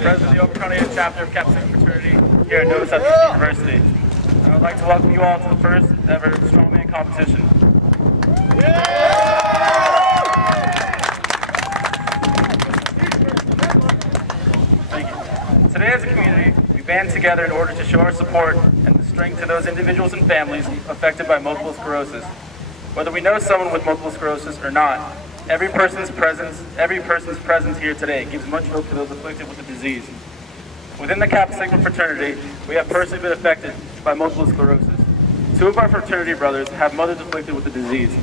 President of the Overcrown chapter of Kappa Sigma Fraternity here at Nova Southeast University. I would like to welcome you all to the first ever Strongman competition. Thank you. Today as a community, we band together in order to show our support and the strength to those individuals and families affected by multiple sclerosis. Whether we know someone with multiple sclerosis or not, every person's presence here today gives much hope to those afflicted with the disease. Within the Kappa Sigma fraternity, we have personally been affected by multiple sclerosis. Two of our fraternity brothers have mothers afflicted with the disease.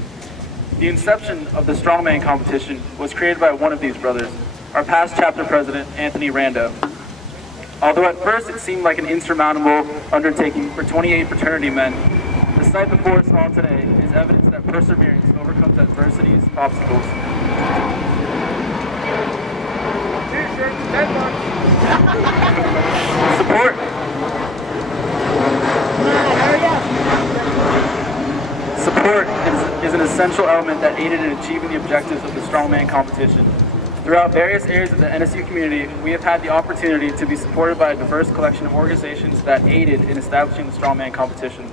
The inception of the Strongman competition was created by one of these brothers, our past chapter president, Anthony Rando. Although at first it seemed like an insurmountable undertaking for 28 fraternity men, the sight before us all today is evidence that perseverance overcomes adversity's obstacles. Support is an essential element that aided in achieving the objectives of the Strongman competition. Throughout various areas of the NSU community, we have had the opportunity to be supported by a diverse collection of organizations that aided in establishing the Strongman competition.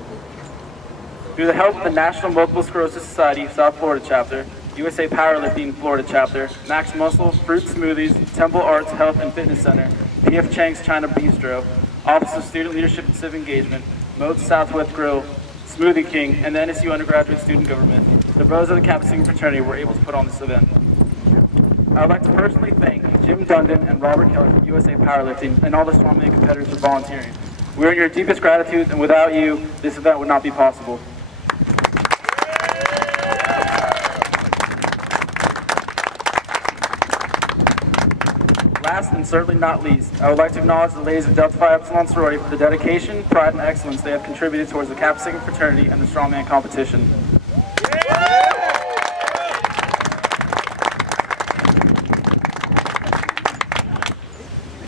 Through the help of the National Multiple Sclerosis Society South Florida Chapter, USA Powerlifting Florida Chapter, Max Muscle, Fruit Smoothies, Temple Arts Health and Fitness Center, P.F. Chang's China Bistro, Office of Student Leadership and Civic Engagement, Mode's Southwest Grill, Smoothie King, and the NSU Undergraduate Student Government, the brothers of the Kappa Sigma fraternity were able to put on this event. I would like to personally thank Jim Dundon and Robert Keller from USA Powerlifting and all the Strongman competitors for volunteering. We are in your deepest gratitude, and without you, this event would not be possible. Last and certainly not least, I would like to acknowledge the ladies of Delta Phi Epsilon sorority for the dedication, pride, and excellence they have contributed towards the Kappa Sigma fraternity and the Strongman competition.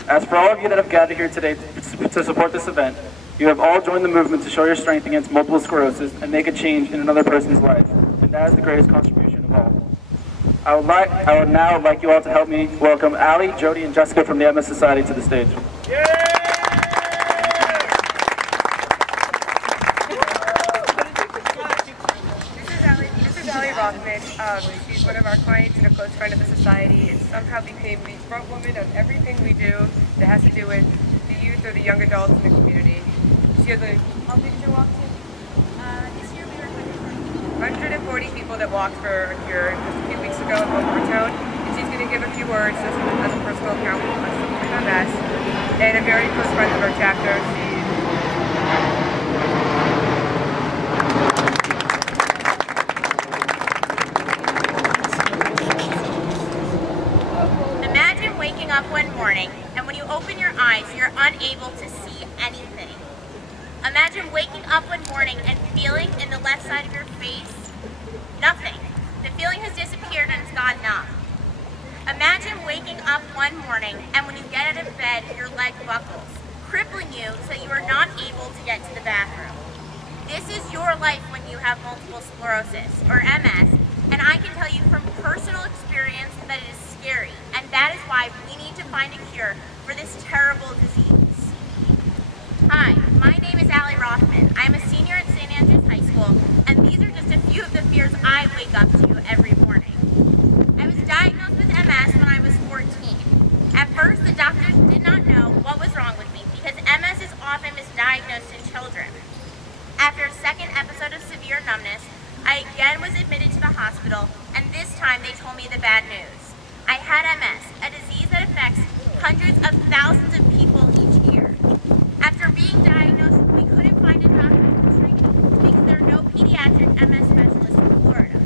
As for all of you that have gathered here today to support this event, you have all joined the movement to show your strength against multiple sclerosis and make a change in another person's life, and that is the greatest contribution of all. I would now like you all to help me welcome Allie, Jody, and Jessica from the MS Society to the stage. This is Allie Rothman. She's one of our clients and a close friend of the Society, and somehow became the front woman of everything we do that has to do with the youth or the young adults in the community. She has how big did you walk to? This year we were 140 people that walked for here just a few weeks ago in Boca Raton, and she's going to give a few words just as a personal account of MS, and a very close friend of our chapter. Imagine waking up one morning, and when you open your eyes, you're unable to see anything. Imagine waking up one morning and feeling in the left side of your face, nothing. The feeling has disappeared and it's gone numb. Imagine waking up one morning and when you get out of bed, your leg buckles, crippling you so you are not able to get to the bathroom. This is your life when you have multiple sclerosis, or MS, and I can tell you from personal experience that it is scary, and that is why we need to find a cure for this terrible disease. Hi, my name is Allie Rothman. I'm a senior at St. Andrews High School, and these are just a few of the fears I wake up to every morning. I was diagnosed with MS when I was 14. At first, the doctors did not know what was wrong with me because MS is often misdiagnosed in children. After a second episode of severe numbness, I again was admitted to the hospital, and this time they told me the bad news. I had MS, a disease that affects hundreds of thousands of people each year. After being diagnosed, we couldn't find a doctor who could treat me because there are no pediatric MS specialists in Florida.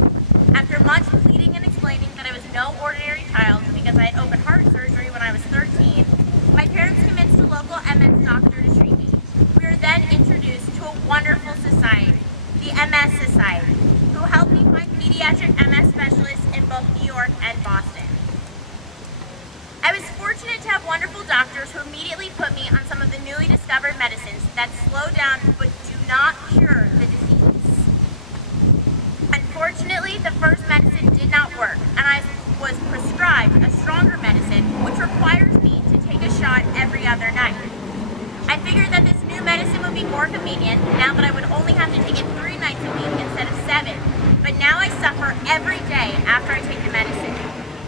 After much pleading and explaining that I was no ordinary child because I had open heart surgery when I was 13, my parents convinced a local MS doctor to treat me. We were then introduced to a wonderful society, the MS Society, who helped me find pediatric MS specialists in both New York and Boston. I was fortunate to have wonderful doctors who immediately put me on some of the newly discovered medicines that slow down but do not cure the disease. Unfortunately, the first medicine did not work, and I was prescribed a stronger medicine which requires me to take a shot more of a median, now that I would only have to take it 3 nights a week instead of 7. But now I suffer every day after I take the medicine.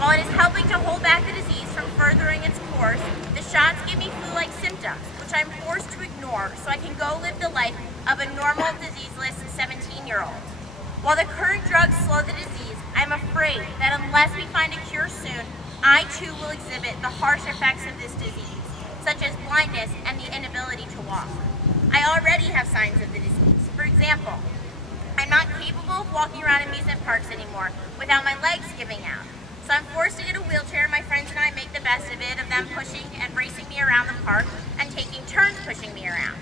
While it is helping to hold back the disease from furthering its course, the shots give me flu-like symptoms, which I'm forced to ignore so I can go live the life of a normal diseaseless 17-year-old. While the current drugs slow the disease, I'm afraid that unless we find a cure soon, I too will exhibit the harsh effects of this disease, such as blindness and the inability to walk. I already have signs of the disease. For example, I'm not capable of walking around amusement parks anymore without my legs giving out. So I'm forced to get a wheelchair, and my friends and I make the best of it, of them pushing and racing me around the park and taking turns pushing me around.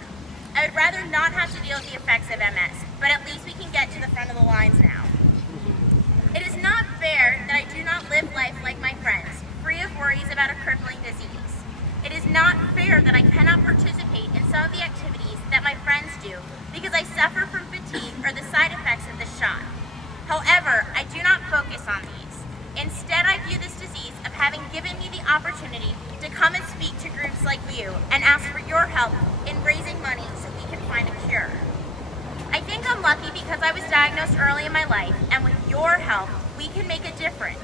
I would rather not have to deal with the effects of MS, but at least we can get to the front of the lines now. It is not fair that I do not live life like my friends, free of worries about a crippling disease. It is not fair that I cannot participate in some of the activities that my friends do because I suffer from fatigue or the side effects of the shot. However, I do not focus on these. Instead, I view this disease of having given me the opportunity to come and speak to groups like you and ask for your help in raising money so we can find a cure. I think I'm lucky because I was diagnosed early in my life, and with your help, we can make a difference.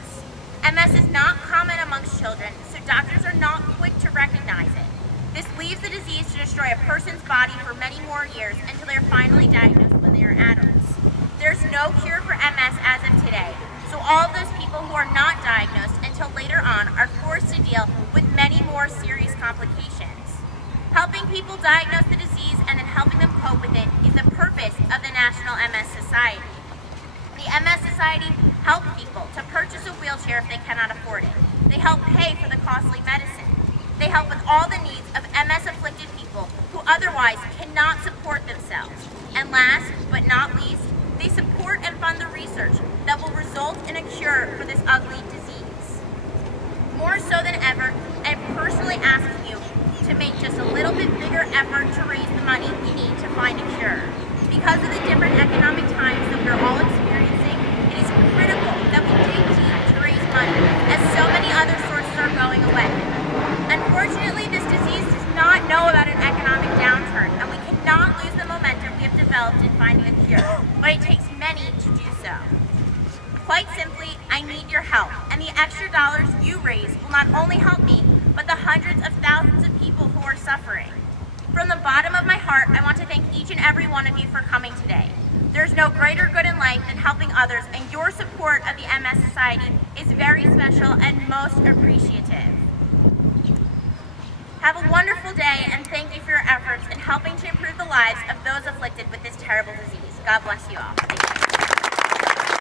MS is not common amongst children, so doctors are not quick to recognize it. This leaves the disease to destroy a person's body for many more years until they are finally diagnosed when they are adults. There's no cure for MS as of today, so all of those people who are not diagnosed until later on are forced to deal with many more serious complications. Helping people diagnose the disease and then helping them cope with it is the purpose of the National MS Society. The MS Society helps people to purchase a wheelchair if they cannot afford it. They help pay for the costly medicine. They help with all the needs of MS-afflicted people who otherwise cannot support themselves. And last but not least, they support and fund the research that will result in a cure for this ugly disease. More so than ever, I am personally asking you to make just a little bit bigger effort to raise the money we need to find a cure. Because of the different economic times that we're all experiencing, it is critical that we dig deep to raise money, as so many other sources are going away. Unfortunately, this disease does not know about an economic downturn, and we cannot lose the momentum we have developed in finding a cure, but it takes many to do so. Quite simply, I need your help, and the extra dollars you raise will not only help me, but the hundreds of thousands of people who are suffering. From the bottom of my heart, I want to thank each and every one of you for coming today. There's no greater good in life than helping others, and your support of the MS Society is very special and most appreciative. Have a wonderful day, and thank you for your efforts in helping to improve the lives of those afflicted with this terrible disease. God bless you all. Thank you.